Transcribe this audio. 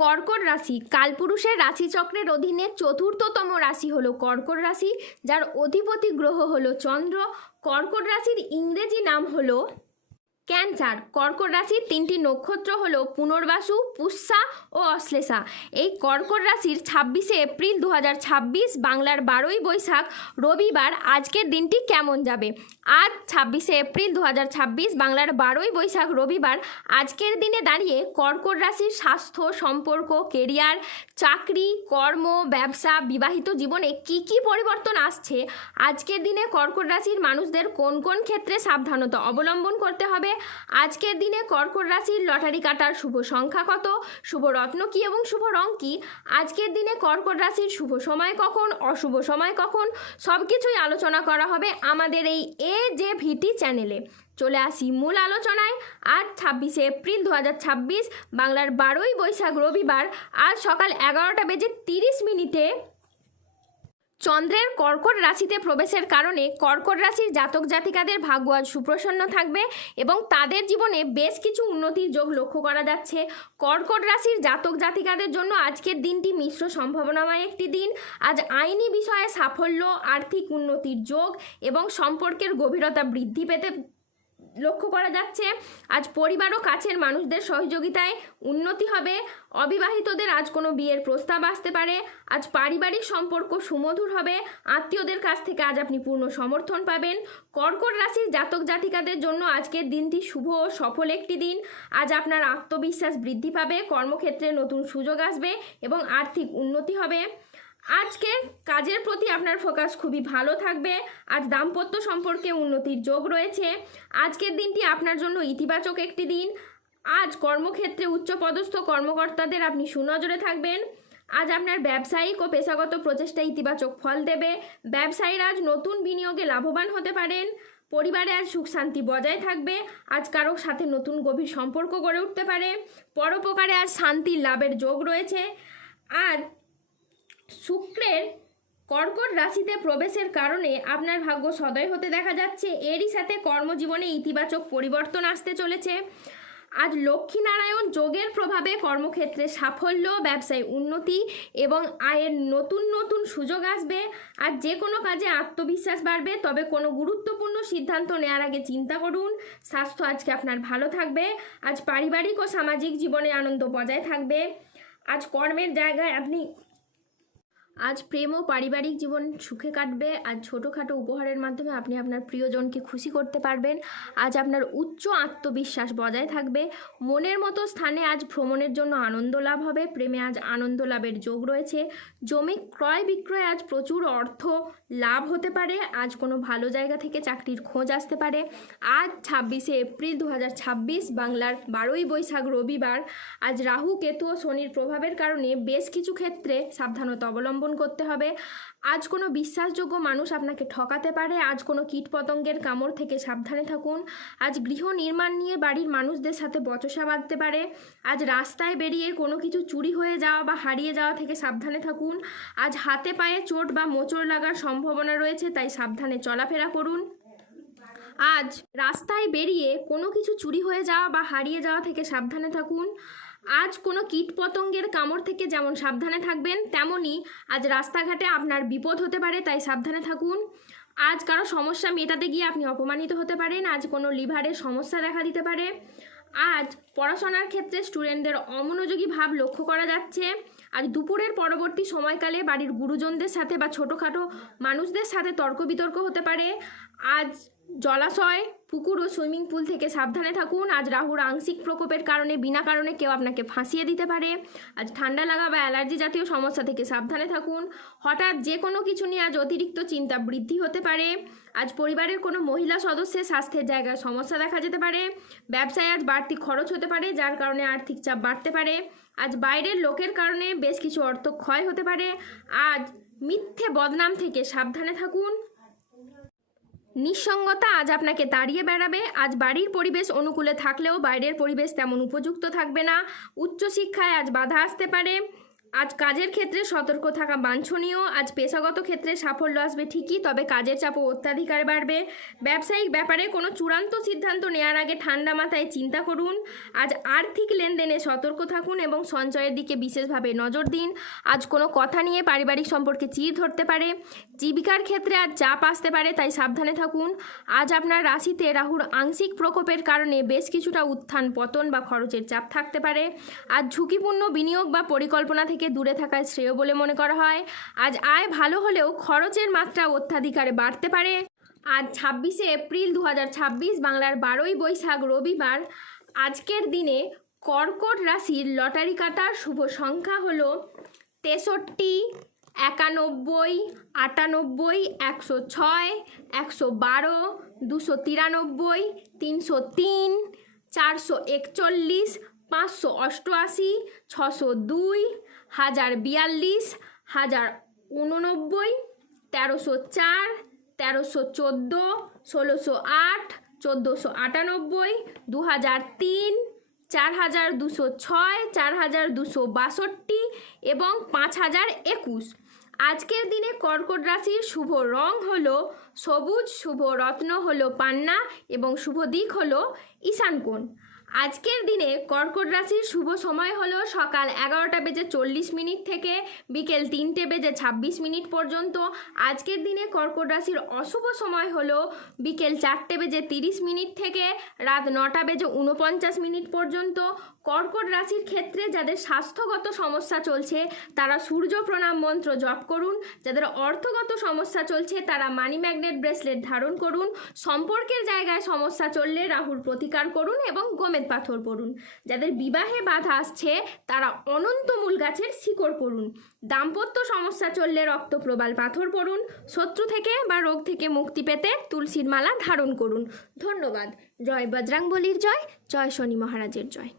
কর্কট রাশি কালপুরুষের রাশিচক্রের অধীনে চতুর্থতম রাশি হলো কর্কট রাশি, যার অধিপতি গ্রহ হলো চন্দ্র। কর্কট রাশির ইংরেজি নাম হলো ক্যান্সার। কর্কট রাশির তিনটি নক্ষত্র হলো পুনর্বাসু, পুষ্যা ও অশ্লেষা। এই কর্কট রাশির 26শে এপ্রিল 2026 বাংলার 12ই বৈশাখ রবিবার আজকের দিনটি কেমন যাবে। আজ 26শে এপ্রিল 2026 বাংলার 12ই বৈশাখ রবিবার আজকের দিনে দাঁড়িয়ে কর্কট রাশির স্বাস্থ্য, সম্পর্ক, কেরিয়ার, চাকরি, কর্ম, ব্যবসা, বিবাহিত জীবনে কি পরিবর্তন আসছে, আজকের দিনে কর্কট রাশির মানুষদের কোন কোন ক্ষেত্রে সাবধানতা অবলম্বন করতে হবে, আজকের দিনে কর্কট রাশির লটারি কাটার শুভ সংখ্যা কত, শুভ রত্ন কী এবং শুভ রং কী, আজকের দিনে কর্কট রাশির শুভ সময় কখন, অশুভ সময় কখন, সব কিছুই আলোচনা করা হবে আমাদের এই AJVT চ্যানেলে। চলে আসি মূল আলোচনায়। আজ 26শে এপ্রিল 2026 বাংলার 12ই বৈশাখ রবিবার আজ সকাল 11:30 চন্দ্রের কর্কট রাশিতে প্রবেশের কারণে কর্কট রাশির জাতক জাতিকাদের ভাগ্য আজ সুপ্রসন্ন থাকবে এবং তাদের জীবনে বেশ কিছু উন্নতির যোগ লক্ষ্য করা যাচ্ছে। কর্কট রাশির জাতক জাতিকাদের জন্য আজকের দিনটি মিশ্র সম্ভাবনাময় একটি দিন। আজ আইনি বিষয়ে সাফল্য, আর্থিক উন্নতির যোগ এবং সম্পর্কের গভীরতা বৃদ্ধি পেতে লক্ষ্য করা যাচ্ছে। আজ পরিবার ও কাছের মানুষদের সহযোগিতায় উন্নতি হবে। অবিবাহিতদের আজ কোনো বিয়ের প্রস্তাব আসতে পারে। আজ পারিবারিক সম্পর্ক সুমধুর হবে। আত্মীয়দের কাছ থেকে আজ আপনি পূর্ণ সমর্থন পাবেন। কর্কট রাশির জাতক জাতিকাদের জন্য আজকের দিনটি শুভ ও সফল একটি দিন। আজ আপনার আত্মবিশ্বাস বৃদ্ধি পাবে, কর্মক্ষেত্রে নতুন সুযোগ আসবে এবং আর্থিক উন্নতি হবে। আজকে কাজের প্রতি আপনার ফোকাস খুবই ভালো থাকবে। আজ দাম্পত্য সম্পর্কে উন্নতির যোগ রয়েছে। আজকের দিনটি আপনার জন্য ইতিবাচক একটি দিন। আজ কর্মক্ষেত্রে উচ্চপদস্থ কর্মকর্তাদের আপনি সুনজরে থাকবেন। আজ আপনার ব্যবসায়িক ও পেশাগত প্রচেষ্টা ইতিবাচক ফল দেবে। ব্যবসায়ীরা আজ নতুন বিনিয়োগে লাভবান হতে পারেন। পরিবারে আজ সুখ শান্তি বজায় থাকবে। আজ কারো সাথে নতুন গভীর সম্পর্ক গড়ে উঠতে পারে। পরোপকারে আজ শান্তির লাভের যোগ রয়েছে। আজ শুক্রের কর্কট রাশিতে প্রবেশের কারণে আপনার ভাগ্য সদয় হতে দেখা যাচ্ছে। এরই সাথে কর্মজীবনে ইতিবাচক পরিবর্তন আসতে চলেছে। আজ লক্ষ্মীনারায়ণ যোগের প্রভাবে কর্মক্ষেত্রে সাফল্য, ব্যবসায় উন্নতি এবং আয়ের নতুন নতুন সুযোগ আসবে। আজ যে কোনো কাজে আত্মবিশ্বাস বাড়বে, তবে কোনো গুরুত্বপূর্ণ সিদ্ধান্ত নেওয়ার আগে চিন্তা করুন। স্বাস্থ্য আজকে আপনার ভালো থাকবে। আজ পারিবারিক ও সামাজিক জীবনে আনন্দ বজায় থাকবে। আজ কর্মের জায়গায় আজ প্রেম ও পারিবারিক জীবন সুখে কাটবে। আজ ছোটোখাটো উপহারের মাধ্যমে আপনি আপনার প্রিয়জনকে খুশি করতে পারবেন। আজ আপনার উচ্চ আত্মবিশ্বাস বজায় থাকবে। মনের মতো স্থানে আজ ভ্রমণের জন্য আনন্দ লাভ হবে। প্রেমে আজ আনন্দ লাভের যোগ রয়েছে। জমি ক্রয় বিক্রয় আজ প্রচুর অর্থ লাভ হতে পারে। আজ কোনো ভালো জায়গা থেকে চাকরির খোঁজ আসতে পারে। আজ 26শে এপ্রিল 2026 বাংলার 12ই বৈশাখ রবিবার আজ রাহু, কেতু ও শনির প্রভাবের কারণে বেশ কিছু ক্ষেত্রে সাবধানতা অবলম্বন করতে হবে। আজ কোনো বিশ্বাসযোগ্য মানুষ আপনাকে ঠকাতে পারে। আজ কোনো কীটপতঙ্গের কামড় থেকে সাবধানে থাকুন। আজ গৃহ নির্মাণ নিয়ে বাড়ির মানুষদের সাথে বচসা বাঁধতে পারে। আজ রাস্তায় বেরিয়ে কোনো কিছু চুরি হয়ে যাওয়া বা হারিয়ে যাওয়া থেকে সাবধানে থাকুন। আজ হাতে পায়ে চোট বা মোচড় লাগার সম্ভাবনা রয়েছে, তাই সাবধানে চলাফেরা করুন। আজ রাস্তায় বেরিয়ে কোনো কিছু চুরি হয়ে যাওয়া বা হারিয়ে যাওয়া থেকে সাবধানে থাকুন। আজ কোনো কীটপতঙ্গের কামড় থেকে যেমন সাবধানে থাকবেন, তেমনই আজ রাস্তাঘাটে আপনার বিপদ হতে পারে, তাই সাবধানে থাকুন। আজ কারো সমস্যা মেটাতে গিয়ে আপনি অপমানিত হতে পারেন। আজ কোনো লিভারের সমস্যা দেখা দিতে পারে। আজ পড়াশোনার ক্ষেত্রে স্টুডেন্টদের অমনোযোগী ভাব লক্ষ্য করা যাচ্ছে। আজ দুপুরের পরবর্তী সময়কালে বাড়ির গুরুজনদের সাথে বা ছোটোখাটো মানুষদের সাথে তর্ক বিতর্ক হতে পারে। আজ জলাশয়, পুকুর ও সুইমিং পুল থেকে সাবধানে থাকুন। আজ রাহুর আংশিক প্রকোপের কারণে বিনা কারণে কেউ আপনাকে ফাঁসিয়ে দিতে পারে। আজ ঠান্ডা লাগা বা অ্যালার্জি জাতীয় সমস্যা থেকে সাবধানে থাকুন। হঠাৎ যে কোনো কিছু নিয়ে আজ অতিরিক্ত চিন্তা বৃদ্ধি হতে পারে। আজ পরিবারের কোনো মহিলা সদস্যের স্বাস্থ্যের জায়গায় সমস্যা দেখা যেতে পারে। ব্যবসায় আজ বাড়তি খরচ হতে পারে, যার কারণে আর্থিক চাপ বাড়তে পারে। আজ বাইরের লোকের কারণে বেশ কিছু অর্থ ক্ষয় হতে পারে। আজ মিথ্যে বদনাম থেকে সাবধানে থাকুন। নিঃসঙ্গতা আজ আপনাকে তাড়িয়ে বেড়াবে। আজ বাড়ির পরিবেশ অনুকূলে থাকলেও বাইরের পরিবেশ তেমন উপযুক্ত থাকবে না। উচ্চশিক্ষায় আজ বাধা আসতে পারে। আজ কাজের ক্ষেত্রে সতর্ক থাকা বাঞ্ছনীয়। আজ পেশাগত ক্ষেত্রে সাফল্য আসবে ঠিকই, তবে কাজের চাপও অত্যাধিকার বাড়বে। ব্যবসায়িক ব্যাপারে কোনো চূড়ান্ত সিদ্ধান্ত নেওয়ার আগে ঠান্ডা মাথায় চিন্তা করুন। আজ আর্থিক লেনদেনে সতর্ক থাকুন এবং সঞ্চয়ের দিকে বিশেষভাবে নজর দিন। আজ কোনো কথা নিয়ে পারিবারিক সম্পর্কে চিড় ধরতে পারে। জীবিকার ক্ষেত্রে আজ চাপ আসতে পারে, তাই সাবধানে থাকুন। আজ আপনার রাশিতে রাহুর আংশিক প্রকোপের কারণে বেশ কিছুটা উত্থান পতন বা খরচের চাপ থাকতে পারে। আজ ঝুঁকিপূর্ণ বিনিয়োগ বা পরিকল্পনা থেকে দূরে থাকায় শ্রেয় বলে মনে করা হয়। আজ আয় ভালো হলেও খরচের মাত্রা অত্যাধিকারে বাড়তে পারে। আজ 26শে এপ্রিল 2026 বাংলার 12ই বৈশাখ রবিবার। আজকের দিনে কর্কট রাশির লটারি কাটার শুভ সংখ্যা হলো 63, 91, 98, 106, 112, 293, 303, 441, 588, 602, 1042, 1089, 1304, 1314, 1608, 1498, 2003, 4206, 4262 এবং 5021। আজকের দিনে কর্কট রাশির শুভ রং হলো সবুজ, শুভ রত্ন হলো পান্না এবং শুভ দিক হলো ঈশানকোণ। আজকের দিনে কর্কট রাশির শুভ সময় হলো সকাল 11:40 থেকে বিকেল 3:26 পর্যন্ত। আজকের দিনে কর্কট রাশির অশুভ সময় হলো বিকেল 4:30 থেকে রাত 9:49 পর্যন্ত। কর্কট রাশির ক্ষেত্রে যাদের স্বাস্থ্যগত সমস্যা চলছে তারা সূর্য প্রণাম মন্ত্র জপ করুন। যাদের অর্থগত সমস্যা চলছে তারা মানি ম্যাগনেট ব্রেসলেট ধারণ করুন। সম্পর্কের জায়গায় সমস্যা চললে রাহুর প্রতিকার করুন এবং গোমেদ পাথর পড়ুন। যাদের বিবাহে বাধা আসছে তারা অনন্ত মূল গাছের শিকড় পড়ুন। দাম্পত্য সমস্যা চললে রক্তপ্রবাল পাথর পড়ুন। শত্রু থেকে বা রোগ থেকে মুক্তি পেতে তুলসীর মালা ধারণ করুন। ধন্যবাদ। জয় বজরংবলীর জয়, জয় শনি মহারাজের জয়।